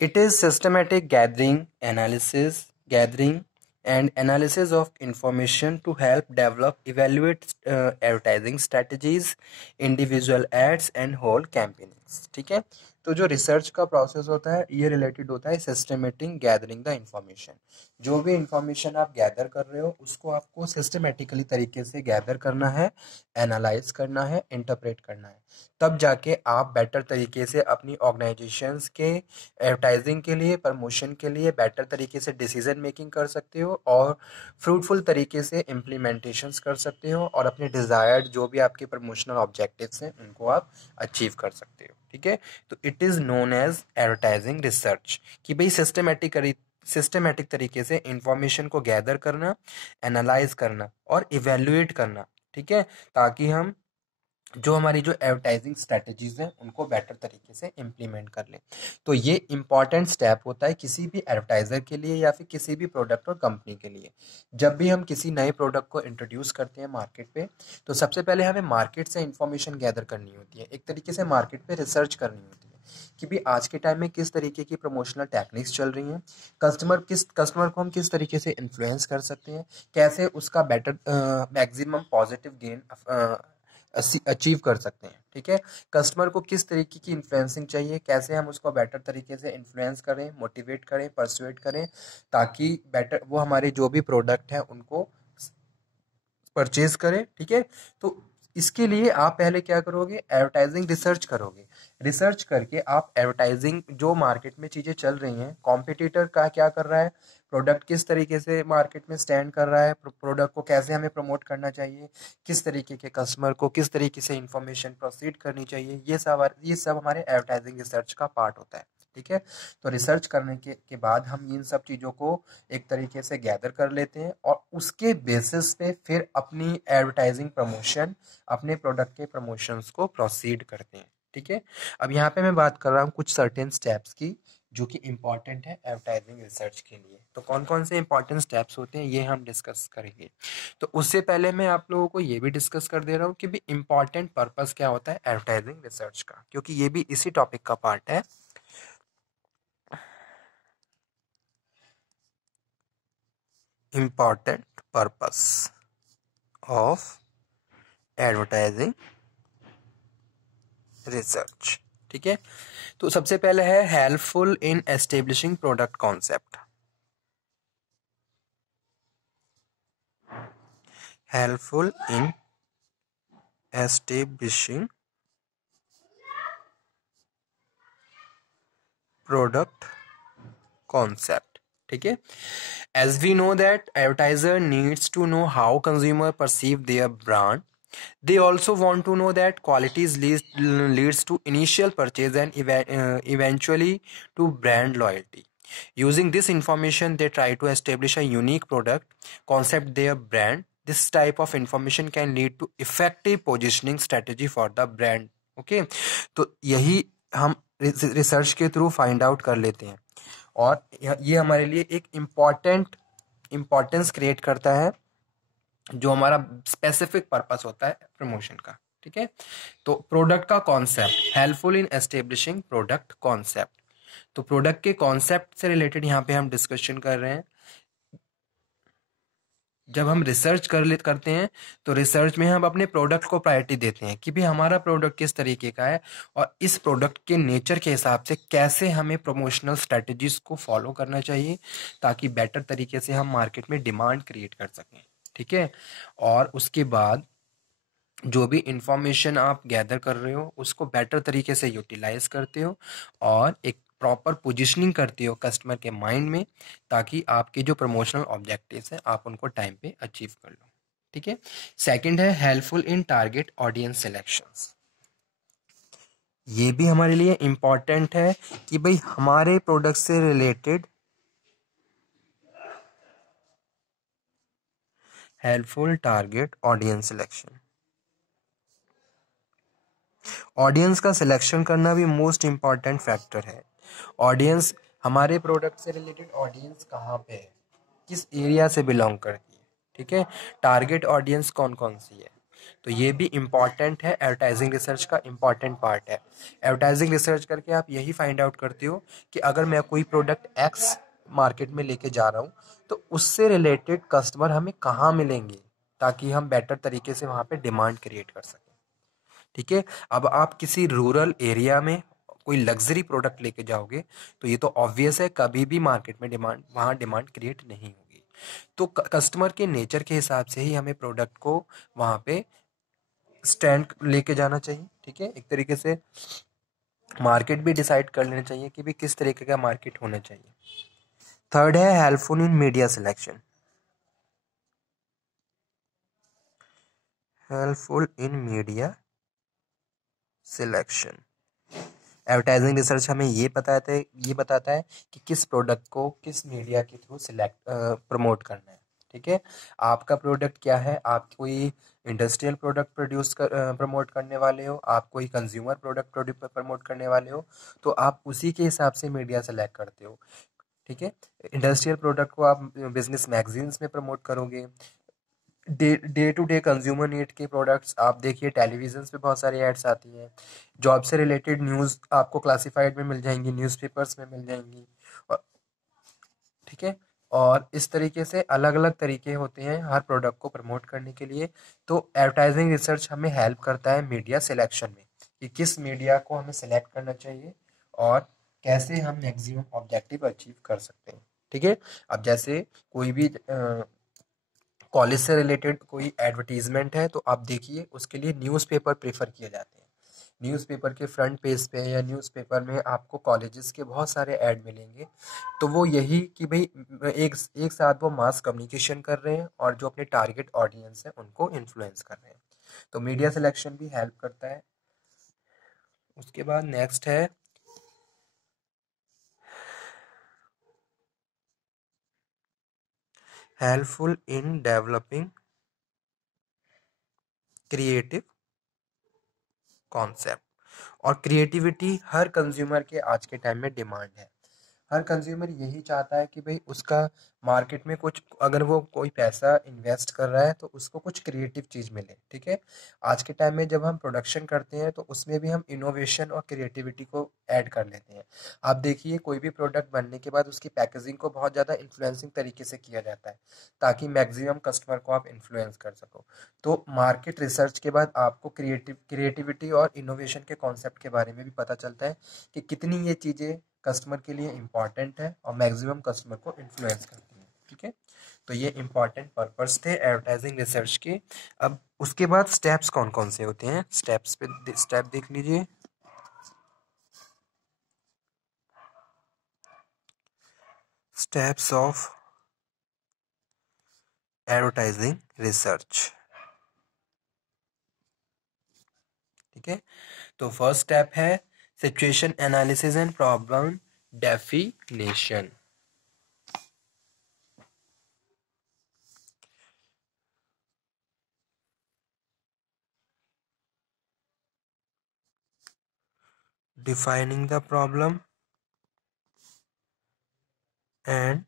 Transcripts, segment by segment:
It is systematic gathering and analysis of information to help develop, evaluate advertising strategies, individual ads and whole campaigns. ठीक है, तो जो research का process होता है ये रिलेटेड होता है सिस्टमेटिक गैदरिंग द इंफॉर्मेशन। जो भी इंफॉर्मेशन आप गैदर कर रहे हो उसको आपको सिस्टमेटिकली तरीके से गैदर करना है, एनालाइज करना है, इंटरप्रेट करना है, तब जाके आप बेटर तरीके से अपनी ऑर्गेनाइजेशंस के एडवर्टाइजिंग के लिए, प्रमोशन के लिए बेटर तरीके से डिसीजन मेकिंग कर सकते हो और फ्रूटफुल तरीके से इम्प्लीमेंटेशंस कर सकते हो और अपने डिज़ायर्ड जो भी आपके प्रमोशनल ऑब्जेक्टिव्स हैं उनको आप अचीव कर सकते हो। ठीक है, तो it is known as advertising research कि भाई सिस्टमेटिक तरीके से इंफॉर्मेशन को गैदर करना, एनालाइज करना और इवेल्युएट करना। ठीक है, ताकि हम जो हमारी जो एडवर्टाइजिंग स्ट्रेटजीज हैं उनको बेटर तरीके से इम्प्लीमेंट कर लें। तो ये इंपॉर्टेंट स्टेप होता है किसी भी एडवर्टाइजर के लिए या फिर किसी भी प्रोडक्ट और कंपनी के लिए। जब भी हम किसी नए प्रोडक्ट को इंट्रोड्यूस करते हैं मार्केट पे, तो सबसे पहले हमें मार्केट से इंफॉर्मेशन गैदर करनी होती है, एक तरीके से मार्केट पे रिसर्च करनी होती है कि भी आज के टाइम में किस तरीके की प्रमोशनल टेक्निक्स चल रही हैं, कस्टमर को हम किस तरीके से इन्फ्लुएंस कर सकते हैं, कैसे उसका better maximum positive gain achieve कर सकते हैं। ठीक है, कस्टमर को किस तरीके की इन्फ्लुएंसिंग चाहिए, कैसे हम उसको बेटर तरीके से इन्फ्लुएंस करें, मोटिवेट करें, परसुएट करें, ताकि बेटर वो हमारे जो भी प्रोडक्ट हैं उनको परचेज करें। ठीक है, तो इसके लिए आप पहले क्या करोगे, एडवर्टाइजिंग रिसर्च करोगे। रिसर्च करके आप एडवर्टाइजिंग जो मार्केट में चीज़ें चल रही हैं, कॉम्पिटिटर का क्या कर रहा है, प्रोडक्ट किस तरीके से मार्केट में स्टैंड कर रहा है, प्रोडक्ट को कैसे हमें प्रमोट करना चाहिए, किस तरीके के कस्टमर को किस तरीके से इंफॉर्मेशन प्रोसीड करनी चाहिए, ये सब हमारे एडवर्टाइजिंग रिसर्च का पार्ट होता है। ठीक है, तो रिसर्च करने के बाद हम इन सब चीज़ों को एक तरीके से गैदर कर लेते हैं और उसके बेसिस पे फिर अपनी एडवर्टाइजिंग प्रमोशन, अपने प्रोडक्ट के प्रमोशंस को प्रोसीड करते हैं। ठीक है, अब यहाँ पे मैं बात कर रहा हूँ कुछ सर्टेन स्टेप्स की जो कि इम्पॉर्टेंट है एडवर्टाइजिंग रिसर्च के लिए। तो कौन कौन से इंपॉर्टेंट स्टेप्स होते हैं ये हम डिस्कस करेंगे। तो उससे पहले मैं आप लोगों को ये भी डिस्कस कर दे रहा हूँ कि भी इम्पॉर्टेंट पर्पस क्या होता है एडवर्टाइजिंग रिसर्च का, क्योंकि ये भी इसी टॉपिक का पार्ट है। Important purpose of advertising research. ठीक है, तो सबसे पहले है helpful in establishing product concept. Helpful in establishing product concept. ठीक है, as we know that advertiser needs to know how consumer perceive their brand, they also want to know that qualities leads to initial purchase and eventually to brand loyalty. Using this information, they try to establish a unique product concept, their brand. This type of information can lead to effective positioning strategy for the brand. Okay, तो यही हम research के through find out कर लेते हैं और ये हमारे लिए एक इम्पॉर्टेंस क्रिएट करता है जो हमारा स्पेसिफिक पर्पस होता है प्रमोशन का। ठीक है, तो प्रोडक्ट का concept, helpful in establishing product concept. तो प्रोडक्ट के कॉन्सेप्ट से रिलेटेड यहाँ पे हम डिस्कशन कर रहे हैं। जब हम रिसर्च करते हैं तो रिसर्च में हम अपने प्रोडक्ट को प्रायोरिटी देते हैं कि भी हमारा प्रोडक्ट किस तरीके का है और इस प्रोडक्ट के नेचर के हिसाब से कैसे हमें प्रमोशनल स्ट्रेटजीज को फॉलो करना चाहिए ताकि बेटर तरीके से हम मार्केट में डिमांड क्रिएट कर सकें। ठीक है, और उसके बाद जो भी इंफॉर्मेशन आप गैदर कर रहे हो उसको बेटर तरीके से यूटिलाइज करते हो और एक प्रॉपर पोजीशनिंग करते हो कस्टमर के माइंड में ताकि आपके जो प्रमोशनल ऑब्जेक्टिव्स हैं आप उनको टाइम पे अचीव कर लो। ठीक है, सेकंड है helpful in target audience selections. ये भी हमारे लिए इम्पॉर्टेंट है कि भाई हमारे प्रोडक्ट से related helpful target audience selection. Audience का सिलेक्शन करना भी मोस्ट इम्पॉर्टेंट फैक्टर है। ऑडियंस, हमारे प्रोडक्ट से रिलेटेड ऑडियंस कहाँ पे है, किस एरिया से बिलोंग करती है। ठीक है, टारगेट ऑडियंस कौन कौन सी है, तो ये भी इम्पॉर्टेंट है, एडवर्टाइजिंग रिसर्च का इम्पॉर्टेंट पार्ट है। एडवर्टाइजिंग रिसर्च करके आप यही फाइंड आउट करते हो कि अगर मैं कोई प्रोडक्ट एक्स मार्केट में लेके जा रहा हूँ तो उससे रिलेटेड कस्टमर हमें कहाँ मिलेंगे, ताकि हम बेटर तरीके से वहाँ पे डिमांड क्रिएट कर सकें। ठीक है। अब आप किसी रूरल एरिया में कोई लग्जरी प्रोडक्ट लेके जाओगे तो ये तो ऑब्वियस है कभी भी मार्केट में डिमांड, वहाँ डिमांड क्रिएट नहीं होगी। तो कस्टमर के नेचर के हिसाब से ही हमें प्रोडक्ट को वहाँ पे स्टैंड लेके जाना चाहिए। ठीक है। एक तरीके से मार्केट भी डिसाइड कर लेना चाहिए कि भी किस तरीके का मार्केट होना चाहिए। थर्ड है helpful in media selection. Helpful in media selection, advertising research हमें ये बताता है कि किस प्रोडक्ट को किस मीडिया के थ्रू सिलेक्ट प्रमोट करना है। ठीक है। आपका प्रोडक्ट क्या है, आप कोई इंडस्ट्रियल प्रोडक्ट प्रोड्यूस कर प्रमोट करने वाले हो, आप कोई कंज्यूमर प्रोडक्ट प्रमोट करने वाले हो, तो आप उसी के हिसाब से मीडिया सेलेक्ट करते हो। ठीक है। इंडस्ट्रियल प्रोडक्ट को आप बिजनेस मैगजीन्स में प्रमोट करोगे। Day to day consumer need के प्रोडक्ट्स आप देखिए, टेलीविजन पे बहुत सारी एड्स आती हैं। जॉब से रिलेटेड न्यूज़ आपको क्लासिफाइड में मिल जाएंगी, न्यूज़पेपर्स में मिल जाएंगी। और ठीक है। और इस तरीके से अलग अलग तरीके होते हैं हर प्रोडक्ट को प्रमोट करने के लिए। तो एडवर्टाइजिंग रिसर्च हमें हेल्प करता है मीडिया सिलेक्शन में, कि किस मीडिया को हमें सेलेक्ट करना चाहिए और कैसे हम मैक्सिमम ऑब्जेक्टिव अचीव कर सकते हैं। ठीक है। अब जैसे कोई भी कॉलेज से रिलेटेड कोई एडवर्टीजमेंट है तो आप देखिए उसके लिए न्यूज़पेपर प्रेफर किए जाते हैं। न्यूज़पेपर के फ्रंट पेज पे या न्यूज़पेपर में आपको कॉलेजेस के बहुत सारे ऐड मिलेंगे। तो वो यही कि भाई एक एक साथ वो मास कम्युनिकेशन कर रहे हैं और जो अपने टारगेट ऑडियंस है उनको इन्फ्लुएंस कर रहे हैं। तो मीडिया सिलेक्शन भी हेल्प करता है। उसके बाद नेक्स्ट है helpful in developing creative concept. और क्रिएटिविटी हर कंज्यूमर के आज के टाइम में डिमांड है। हर कंज्यूमर यही चाहता है कि भाई उसका मार्केट में कुछ, अगर वो कोई पैसा इन्वेस्ट कर रहा है तो उसको कुछ क्रिएटिव चीज़ मिले। ठीक है। आज के टाइम में जब हम प्रोडक्शन करते हैं तो उसमें भी हम इनोवेशन और क्रिएटिविटी को ऐड कर लेते हैं। आप देखिए कोई भी प्रोडक्ट बनने के बाद उसकी पैकेजिंग को बहुत ज़्यादा इन्फ्लुएंसिंग तरीके से किया जाता है, ताकि मैक्सिमम कस्टमर को आप इन्फ्लुएंस कर सको। तो मार्केट रिसर्च के बाद आपको क्रिएटिविटी और इनोवेशन के कॉन्सेप्ट के बारे में भी पता चलता है कि कितनी ये चीज़ें कस्टमर के लिए इम्पॉर्टेंट है और मैक्सिमम कस्टमर को इन्फ्लुएंस करती है। ठीक है। तो ये इम्पॉर्टेंट पर्पस थे एडवर्टाइजिंग रिसर्च के। अब उसके बाद स्टेप्स कौन कौन से होते हैं, स्टेप्स पे स्टेप देख लीजिए। Steps of advertising research. ठीक है। तो फर्स्ट स्टेप है situation analysis and problem definition. Defining the problem and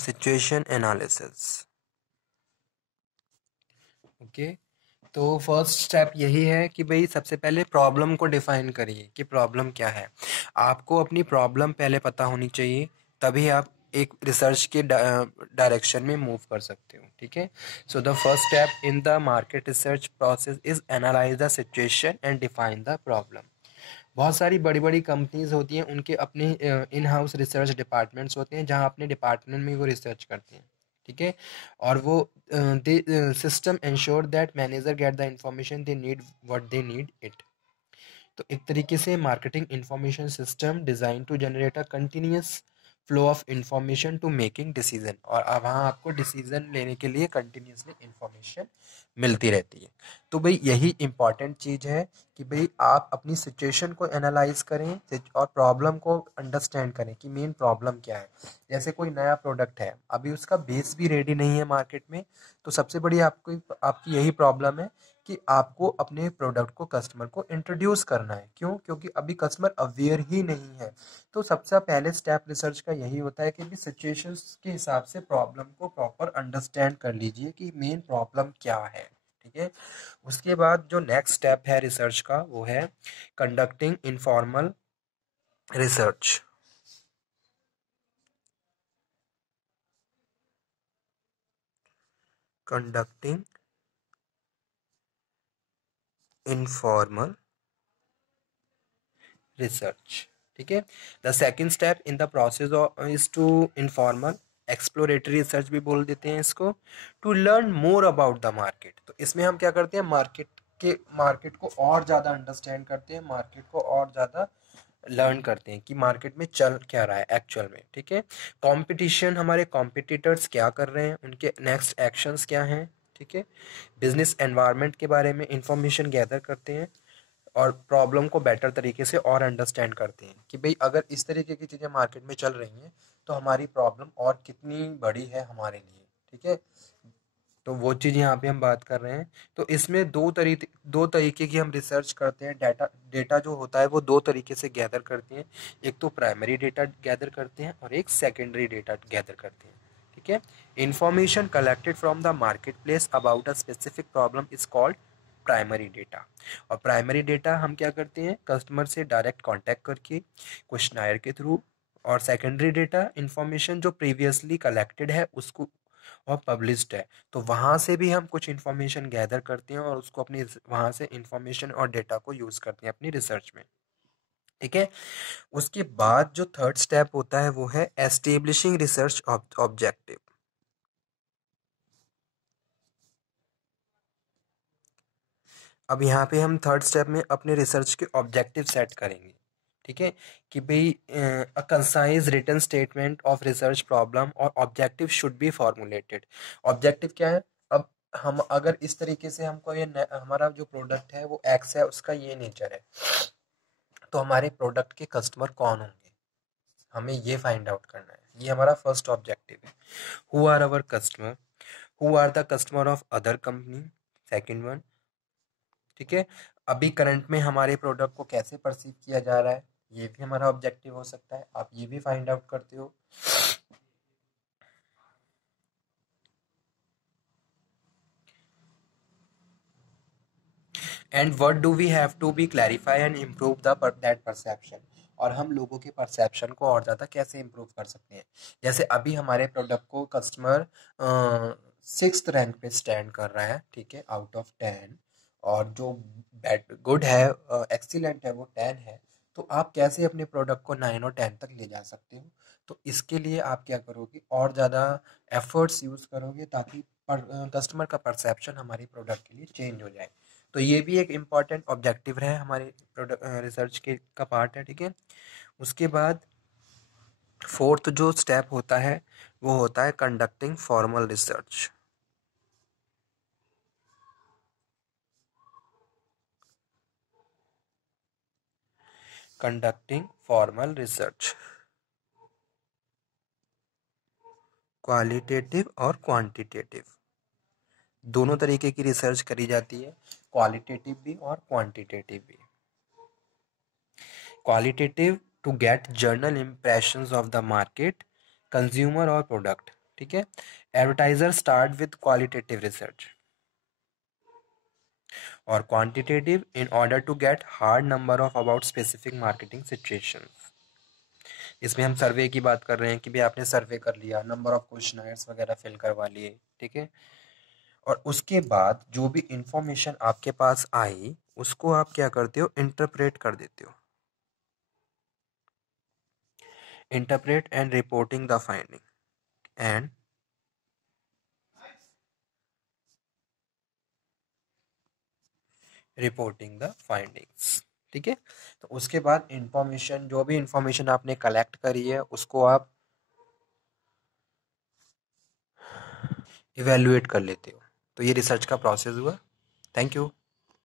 situation analysis. Okay. तो फर्स्ट स्टेप यही है कि भाई सबसे पहले प्रॉब्लम को डिफाइन करिए कि प्रॉब्लम क्या है। आपको अपनी प्रॉब्लम पहले पता होनी चाहिए, तभी आप एक रिसर्च के डायरेक्शन में मूव कर सकते हो। ठीक है। So the first step in the market research process is analyse the situation and define the problem. बहुत सारी बड़ी बड़ी कंपनीज होती हैं, उनके अपने इन हाउस रिसर्च डिपार्टमेंट्स होते हैं जहाँ अपने डिपार्टमेंट में वो रिसर्च करते हैं। ठीक है। और वो they system ensure that manager get the information they need what they need it. तो एक तरीके से marketing information system design to generate a continuous flow of information to making decision. और अब वहाँ आपको डिसीजन लेने के लिए कंटिन्यूसली इंफॉर्मेशन मिलती रहती है। तो भाई यही इंपॉर्टेंट चीज़ है कि भाई आप अपनी सिचुएशन को एनालाइज करें और प्रॉब्लम को अंडरस्टैंड करें कि मेन प्रॉब्लम क्या है। जैसे कोई नया प्रोडक्ट है, अभी उसका बेस भी रेडी नहीं है मार्केट में, तो सबसे बड़ी आपकी यही प्रॉब्लम है कि आपको अपने प्रोडक्ट को कस्टमर को इंट्रोड्यूस करना है। क्यों? क्योंकि अभी कस्टमर अवेयर ही नहीं है। तो सबसे पहले स्टेप रिसर्च का यही होता है कि भी सिचुएशंस के हिसाब से प्रॉब्लम को प्रॉपर अंडरस्टैंड कर लीजिए कि मेन प्रॉब्लम क्या है। ठीक है। उसके बाद जो नेक्स्ट स्टेप है रिसर्च का वो है conducting informal research. Conducting informal research. ठीक है। The second step in the process is to informal exploratory research भी बोल देते हैं इसको, to learn more about the market. तो इसमें हम क्या करते हैं, मार्केट को और ज़्यादा अंडरस्टैंड करते हैं, मार्केट को और ज़्यादा लर्न करते हैं कि मार्केट में चल क्या रहा है एक्चुअल में। ठीक है। कंपटीशन, हमारे कॉम्पिटिटर्स क्या कर रहे हैं, उनके नेक्स्ट एक्शंस क्या हैं। ठीक है। बिजनेस एनवायरनमेंट के बारे में इंफॉर्मेशन गैदर करते हैं और प्रॉब्लम को बेटर तरीके से और अंडरस्टैंड करते हैं कि भाई अगर इस तरीके की चीज़ें मार्केट में चल रही हैं तो हमारी प्रॉब्लम और कितनी बड़ी है हमारे लिए। ठीक है। तो वो चीज़ यहाँ पे हम बात कर रहे हैं। तो इसमें दो तरीके की हम रिसर्च करते हैं। डेटा डेटा जो होता है वो दो तरीके से गैदर करते हैं। एक तो प्राइमरी डेटा गैदर करते हैं और एक सेकेंडरी डेटा गैदर करते हैं। ठीक है। Information collected from the market place about a specific problem is called primary data. और प्राइमरी डेटा हम क्या करते हैं, कस्टमर से डायरेक्ट कांटेक्ट करके क्वेश्चनायर के थ्रू। और सेकेंडरी डेटा इंफॉर्मेशन जो प्रीवियसली कलेक्टेड है उसको और पब्लिश्ड है, तो वहाँ से भी हम कुछ इन्फॉर्मेशन गैदर करते हैं और उसको अपनी वहाँ से इन्फॉर्मेशन और डेटा को यूज़ करते हैं अपनी रिसर्च में। ठीक है। उसके बाद जो थर्ड स्टेप होता है वो है एस्टेब्लिशिंग रिसर्च ऑब्जेक्टिव। अब यहाँ पे हम थर्ड स्टेप में अपने रिसर्च के ऑब्जेक्टिव सेट करेंगे। ठीक है। कि भाई a concise written statement of research problem और objective should be formulated. Objective क्या है? अब हम अगर इस तरीके से हमको हमारा जो प्रोडक्ट है वो एक्स है, उसका ये नेचर है, तो हमारे प्रोडक्ट के कस्टमर कौन होंगे, हमें ये फाइंड आउट करना है। ये हमारा फर्स्ट ऑब्जेक्टिव है। Who are our customer, who are the customer of other company, second one. ठीक है। अभी करंट में हमारे प्रोडक्ट को कैसे परसीव किया जा रहा है, ये भी हमारा ऑब्जेक्टिव हो सकता है, आप ये भी फाइंड आउट करते हो। And what do we have to be clarify and improve the that perception. और हम लोगों के परसेप्शन को और ज़्यादा कैसे इम्प्रूव कर सकते हैं। जैसे अभी हमारे प्रोडक्ट को कस्टमर सिक्स्थ रैंक पे स्टैंड कर रहा है, ठीक है, आउट ऑफ 10। और जो बैड गुड है, एक्सीलेंट है, वो 10 है। तो आप कैसे अपने प्रोडक्ट को 9 और 10 तक ले जा सकते हो। तो इसके लिए आप क्या करोगे, और ज़्यादा एफर्ट्स यूज़ करोगे ताकि कस्टमर का परसेप्शन हमारी प्रोडक्ट के लिए चेंज हो जाए। तो ये भी एक इम्पॉर्टेंट ऑब्जेक्टिव है हमारे प्रोडक्ट रिसर्च के का पार्ट है। ठीक है। उसके बाद फोर्थ जो स्टेप होता है वो होता है conducting formal research. Conducting formal research qualitative और क्वांटिटेटिव दोनों तरीके की रिसर्च करी जाती है, क्वालिटेटिव भी और क्वांटिटेटिव भी। Qualitative to get general impressions of the market, consumer और प्रोडक्ट। ठीक है। Advertiser start with qualitative research. और quantitative in order to get hard number of about specific marketing situations. इसमें हम सर्वे की बात कर रहे हैं कि भी आपने सर्वे कर लिया, नंबर ऑफ क्वेश्चनर्स वगैरह फिल करवा लिए। ठीक है। और उसके बाद जो भी इंफॉर्मेशन आपके पास आई उसको आप क्या करते हो, इंटरप्रेट कर देते हो। Interpret and reporting the finding and reporting the findings. ठीक है। तो उसके बाद इंफॉर्मेशन, जो भी इंफॉर्मेशन आपने कलेक्ट करी है उसको आप इवेल्युएट कर लेते हो। तो ये रिसर्च का प्रोसेस हुआ। Thank you.